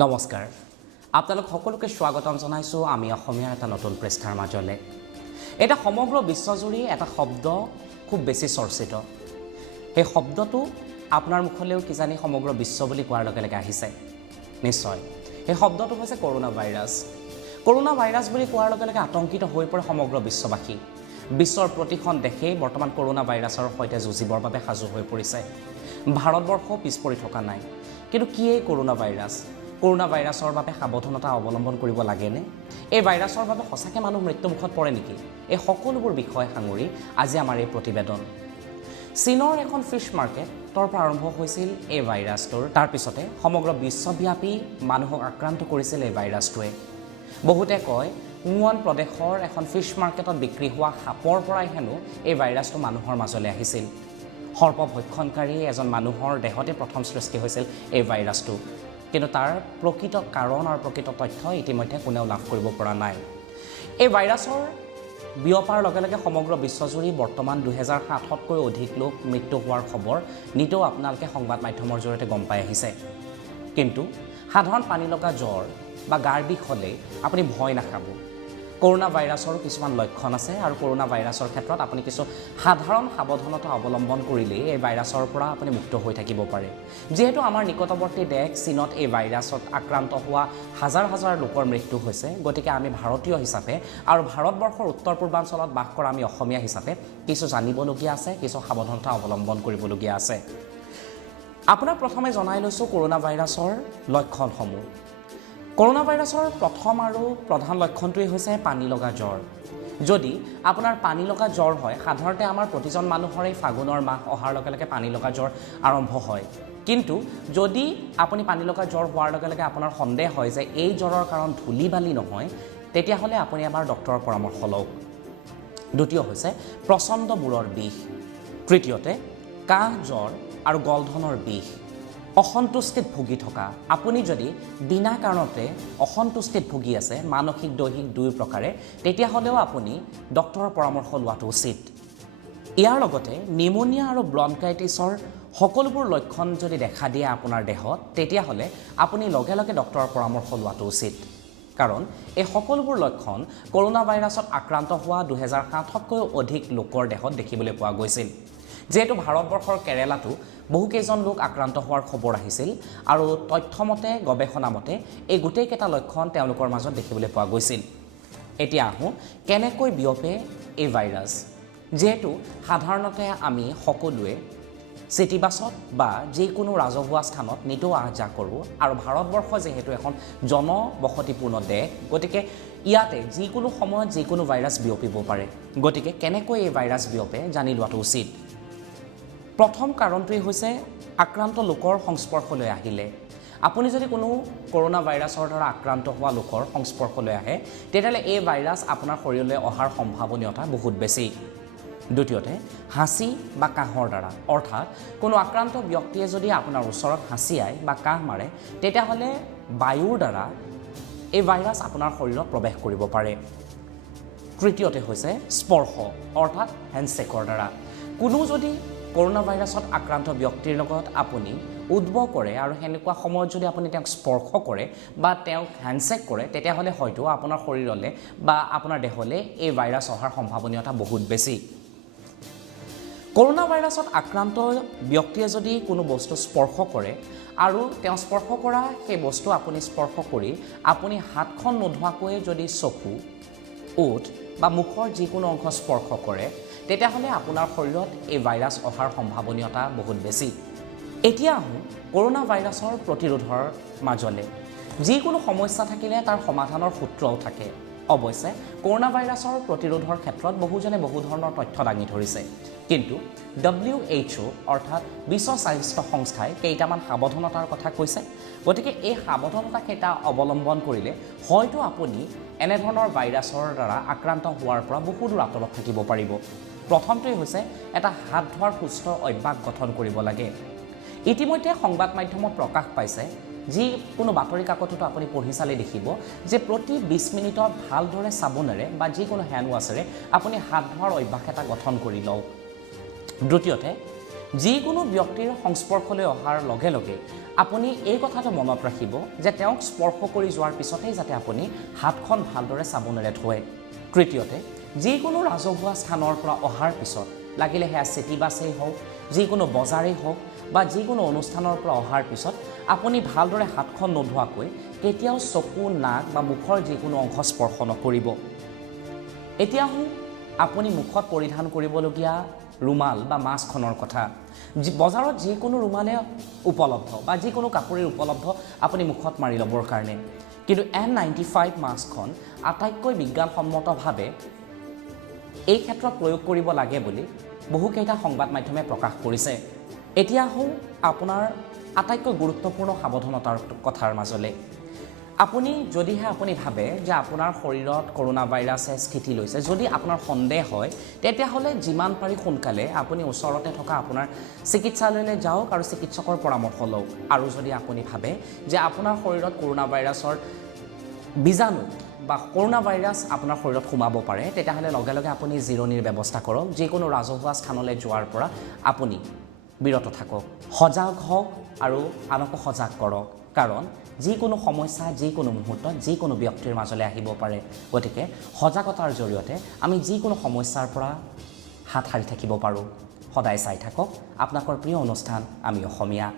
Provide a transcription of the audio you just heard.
নমস্কাৰ আপোনালোক সকলোকে স্বাগতম জনাইছো আমি অসমীয়াৰ এটা নতুন পৃষ্ঠাৰ মাজলৈ এটা সমগ্ৰ বিশ্বজুৰি এটা শব্দ খুব বেছি চৰ্চিত এই শব্দটো আপোনাৰ মুখলৈও কিজানি সমগ্ৰ বিশ্ব বুলি কোৱাৰ লগে লগে আহিছে নিশ্চয় এই শব্দটো হৈছে কৰোনা ভাইৰাছ বুলি কোৱাৰ লগে লগে আতংকিত হৈ পৰে সমগ্ৰ বিশ্ববাসী বিশ্বৰ প্ৰতিখন দেশেই বৰ্তমান কৰোনা ভাইৰাছৰ সৈতে যুঁজিবৰ বাবে সাজু হৈ পৰিছে ভাৰতবৰ্ষ পিছ পৰি থকা নাই কিন্তু কি এই কৰোনা ভাইৰাছৰ বাবে সাৱধানতা অৱলম্বন কৰিব লাগেনে এই ভাইৰাছৰ বাবে সঁচাকৈ মানুহ মৃত্যুমুখত পৰে নেকি এই সকলোবোৰ বিষয় সাঙুৰি আজি আমাৰ এই প্ৰতিবেদন চীনৰ এখন ফিছ মাৰ্কেটৰ পৰা আৰম্ভ হৈছিল এই ভাইৰাছটোৰ তাৰ পিছতে সমগ্ৰ বিশ্বব্যাপী মানুহক আক্ৰান্ত কৰিছিল এই ভাইৰাছটোৱে বহুতে কয় উৱান প্ৰদেশৰ এখন ফিছ মাৰ্কেটত বিক্ৰী হোৱা সাপৰ পৰাই হেনো এই ভাইৰাছটো মানুহৰ মাজলৈ আহিছিল সৰ্পভক্ষণকাৰী এজন মানুহৰ দেহতে প্ৰথম সৃষ্টি হৈছিল এই ভাইৰাছটো কিন্তু তাৰ প্ৰকৃত কাৰণ আৰু প্ৰকৃত তথ্য ইতিমধ্যে কোনেও লাভ কৰিব পৰা নাই এই ভাইৰাছৰ বিয়পাৰ লগে লগে সমগ্ৰ বিশ্বজুৰি বৰ্তমান 2007তকৈ অধিক লোক মৃত্যু হোৱাৰ খবৰ নিতৌ আপোনালোকে সংবাদ মাধ্যমৰ জৰিয়তে গম পাই আহিছে কিন্তু সাধাৰণ পানী লগা জ্বৰ বা গাৰ বিষ হ'লে আপুনি ভয় নাখাব কৰোনা ভাইৰাছৰ কিছুমান লক্ষণ আছে আৰু কৰোনা ভাইৰাছৰ ক্ষেত্ৰত আপুনি কিছু সাধাৰণ সাৱধানতা অৱলম্বন কৰিলে এই ভাইৰাছৰ পৰা আপুনি মুক্ত হৈ থাকিব পাৰে যেহেতু আমাৰ নিকটৱৰ্তী দেশ চীনত এই ভাইৰাছত আক্ৰান্ত হোৱা হাজাৰ হাজাৰ লোকৰ মৃত্যু হৈছে গতিকে আমি ভাৰতীয় হিচাপে আৰু ভাৰতবৰ্ষৰ উত্তৰ পূৰ্বাঞ্চলত বাস কৰা আমি অসমীয়া হিচাপে কিছু জানিবলগীয়া আছে কিছু সাৱধানতা অৱলম্বন কৰিবলগীয়া আছে আপোনাক প্ৰথমে জনাই লৈছোঁ কৰোনা ভাইৰাছৰ লক্ষণসমূহ কৰোনা ভাইৰাছৰ প্ৰথম আৰু প্ৰধান লক্ষণটোৱেই হৈছে পানী লগা জ্বৰ যদি আপোনাৰ পানী লগা জ্বৰ হয় সাধাৰণতে আমাৰ প্ৰতিজন মানুহৰে ফাগুনৰ মাহ অহাৰ লগে লগে পানী লগা জ্বৰ আৰম্ভ হয় কিন্তু যদি আপুনি পানী লগা জ্বৰ হোৱাৰ লগে লগে আপোনাৰ সন্দেহ হয় যে এই জ্বৰৰ কাৰণ ধূলি বালি নহয় তেতিয়াহ'লে আপুনি এবাৰ ডক্তৰৰ পৰামৰ্শ লওক দ্বিতীয় হৈছে প্ৰচণ্ড মূৰৰ বিষ তৃতীয়তে কাহ জ্বৰ আৰু গলধনৰ বিষ অসন্তুষ্টিত ভুগি থকা আপুনি যদি বিনা কাৰণতে অসন্তুষ্টিত ভুগি আছে মানসিক দৈহিক দুই প্ৰকাৰে তেতিয়াহ'লেও আপুনি ডক্তৰৰ পৰামৰ্শ লোৱাটো উচিত ইয়াৰ লগতে নিউমোনিয়া আৰু ব্ৰংকাইটিছৰ সকলোবোৰ লক্ষণ যদি দেখা দিয়ে আপোনাৰ দেহত তেতিয়াহ'লে আপুনি লগে লগে ডক্তৰৰ পৰামৰ্শ লোৱাটো উচিত কাৰণ এই সকলোবোৰ লক্ষণ কৰোনা ভাইৰাছত আক্ৰান্ত হোৱা 2007তকৈও অধিক লোকৰ দেহত দেখিবলৈ পোৱা গৈছিল যেহেতু ভাৰতবৰ্ষৰ কেৰেলাতো বহুকেইজন লোক আক্ৰান্ত হোৱাৰ খবৰ আহিছিল আৰু তথ্যমতে গৱেষণামতে এই গোটেইকেইটা লক্ষণ তেওঁলোকৰ মাজত দেখিবলৈ পোৱা গৈছিল এতিয়া আহোঁ কেনেকৈ বিয়পে এই ভাইৰাছ যিহেতু সাধাৰণতে আমি সকলোৱে চিটিবাছত বা যিকোনো ৰাজহুৱা স্থানত নিতৌ আহ যাহ কৰোঁ আৰু ভাৰতবৰ্ষ যিহেতু এখন জনবসতিপূৰ্ণ দেশ গতিকে ইয়াতে যিকোনো সময়ত যিকোনো ভাইৰাছ বিয়পিব পাৰে গতিকে কেনেকৈ এই ভাইৰাছ বিয়পে জানি লোৱাটো উচিত প্ৰথম কাৰণটোৱেই হৈছে আক্ৰান্ত লোকৰ সংস্পৰ্শলৈ আহিলে আপুনি যদি কোনো কৰোনা ভাইৰাছৰ দ্বাৰা আক্ৰান্ত হোৱা লোকৰ সংস্পৰ্শলৈ আহে তেতিয়াহ'লে এই ভাইৰাছ আপোনাৰ শৰীৰলৈ অহাৰ সম্ভাৱনীয়তা বহুত বেছি দ্বিতীয়তে হাঁচি বা কাহৰ দ্বাৰা অৰ্থাৎ কোনো আক্ৰান্ত ব্যক্তিয়ে যদি আপোনাৰ ওচৰত হাঁচিয়ায় বা কাহ মাৰে তেতিয়াহ'লে বায়ুৰ দ্বাৰা এই ভাইৰাছ আপোনাৰ শৰীৰত প্ৰৱেশ কৰিব পাৰে তৃতীয়তে হৈছে স্পৰ্শ অৰ্থাৎ হেণ্ডশ্বেকৰ দ্বাৰা কোনো যদি কৰোনা ভাইৰাছত আক্ৰান্ত ব্যক্তিৰ লগত আপুনি উদ্ভৱ কৰে আৰু সেনেকুৱা সময়ত যদি আপুনি তেওঁক স্পৰ্শ কৰে বা তেওঁক হেণ্ডশ্বেক কৰে তেতিয়াহ'লে হয়তো আপোনাৰ শৰীৰলৈ বা আপোনাৰ দেহলৈ এই ভাইৰাছ অহাৰ সম্ভাৱনীয়তা বহুত বেছি কৰোনা ভাইৰাছত আক্ৰান্ত ব্যক্তিয়ে যদি কোনো বস্তু স্পৰ্শ কৰে আৰু তেওঁ স্পৰ্শ কৰা সেই বস্তু আপুনি স্পৰ্শ কৰি আপুনি হাতখন নোধোৱাকৈ যদি চকু ওঠ বা মুখৰ যিকোনো অংশ স্পৰ্শ কৰে তেতিয়াহ'লে আপোনাৰ শৰীৰত এই ভাইৰাছ অহাৰ সম্ভাৱনীয়তা বহুত বেছি এতিয়া আহোঁ কৰোনা ভাইৰাছৰ প্ৰতিৰোধৰ মাজলৈ যিকোনো সমস্যা থাকিলে তাৰ সমাধানৰ সূত্ৰও থাকে অৱশ্যে কৰোনা ভাইৰাছৰ প্ৰতিৰোধৰ ক্ষেত্ৰত বহুজনে বহু ধৰণৰ তথ্য দাঙি ধৰিছে কিন্তু WHO অৰ্থাৎ বিশ্ব স্বাস্থ্য সংস্থাই কেইটামান সাৱধানতাৰ কথা কৈছে গতিকে এই সাৱধানতাকেইটা অৱলম্বন কৰিলে হয়তো আপুনি এনেধৰণৰ ভাইৰাছৰ দ্বাৰা আক্ৰান্ত হোৱাৰ পৰা বহু দূৰ আঁতৰত থাকিব পাৰিব প্ৰথমটোৱেই হৈছে এটা হাত ধোৱাৰ সুস্থ অভ্যাস গঠন কৰিব লাগে ইতিমধ্যে সংবাদ মাধ্যমত প্ৰকাশ পাইছে যিকোনো বাতৰি কাকততো আপুনি পঢ়ি চালে দেখিব যে প্ৰতি 20 মিনিটত ভালদৰে চাবোনেৰে বা যিকোনো হেণ্ড ৱাছেৰে আপুনি হাত ধোৱাৰ অভ্যাস এটা গঠন কৰি লওক দ্বিতীয়তে যিকোনো ব্যক্তিৰ সংস্পৰ্শলৈ অহাৰ লগে লগে আপুনি এই কথাটো মনত ৰাখিব যে তেওঁক স্পৰ্শ কৰি যোৱাৰ পিছতেই যাতে আপুনি হাতখন ভালদৰে চাবোনেৰে ধুৱে। তৃতীয়তে, যিকোনো ৰাজহুৱা স্থানৰ পৰা অহাৰ পিছত লাগিলে সেয়া চিটি বাছেই হওক, যিকোনো বজাৰেই হওক বা যিকোনো অনুষ্ঠানৰ পৰা অহাৰ পিছত আপুনি ভালদৰে হাতখন নোধোৱাকৈ কেতিয়াও চকু, নাক বা মুখৰ যিকোনো অংশ স্পৰ্শ নকৰিব। এতিয়া আহোঁ আপুনি মুখত পৰিধান কৰিবলগীয়া ৰুমাল বা মাস্কখনৰ কথা। বজাৰত যিকোনো ৰুমালে উপলব্ধ বা যিকোনো কাপোৰেই উপলব্ধ আপুনি মুখত মাৰি ল'বৰ কাৰণে, কিন্তু N95 মাস্কখন আটাইতকৈ বিজ্ঞানসন্মতভাৱে এই ক্ষেত্ৰত প্ৰয়োগ কৰিব লাগে বুলি বহুকেইটা সংবাদ মাধ্যমে প্ৰকাশ কৰিছে। এতিয়া আহোঁ আপোনাৰ আটাইতকৈ গুৰুত্বপূৰ্ণ সাৱধানতাৰ কথাৰ মাজলৈ। যদিহে আপুনি ভাবে যে আপোনাৰ শৰীৰত কৰোনা ভাইৰাছে স্থিতি লৈছে, যদি আপোনাৰ সন্দেহ হয়, তেতিয়াহ'লে যিমান পাৰি সোনকালে আপুনি ওচৰতে থকা আপোনাৰ চিকিৎসালয়লৈ যাওক আৰু চিকিৎসকৰ পৰামৰ্শ লওক। আৰু যদি আপুনি ভাবে যে আপোনাৰ শৰীৰত কৰোনা ভাইৰাছৰ বীজাণু বা কৰোনা ভাইৰাছ আপোনাৰ শৰীৰত সোমাব পাৰে, তেতিয়াহ'লে লগে লগে আপুনি জিৰণিৰ ব্যৱস্থা কৰক। যিকোনো ৰাজহুৱা স্থানলৈ যোৱাৰ পৰা আপুনি বিৰত থাকক, সজাগ হওক আৰু আনকো সজাগ কৰক, কাৰণ যিকোনো সমস্যা যিকোনো মুহূৰ্তত যিকোনো ব্যক্তিৰ মাজলৈ আহিব পাৰে। গতিকে সজাগতাৰ জৰিয়তে আমি যিকোনো সমস্যাৰ পৰা হাত সাৰি থাকিব পাৰোঁ। সদায় চাই থাকক আপোনালোকৰ প্ৰিয় অনুষ্ঠান আমি অসমীয়া।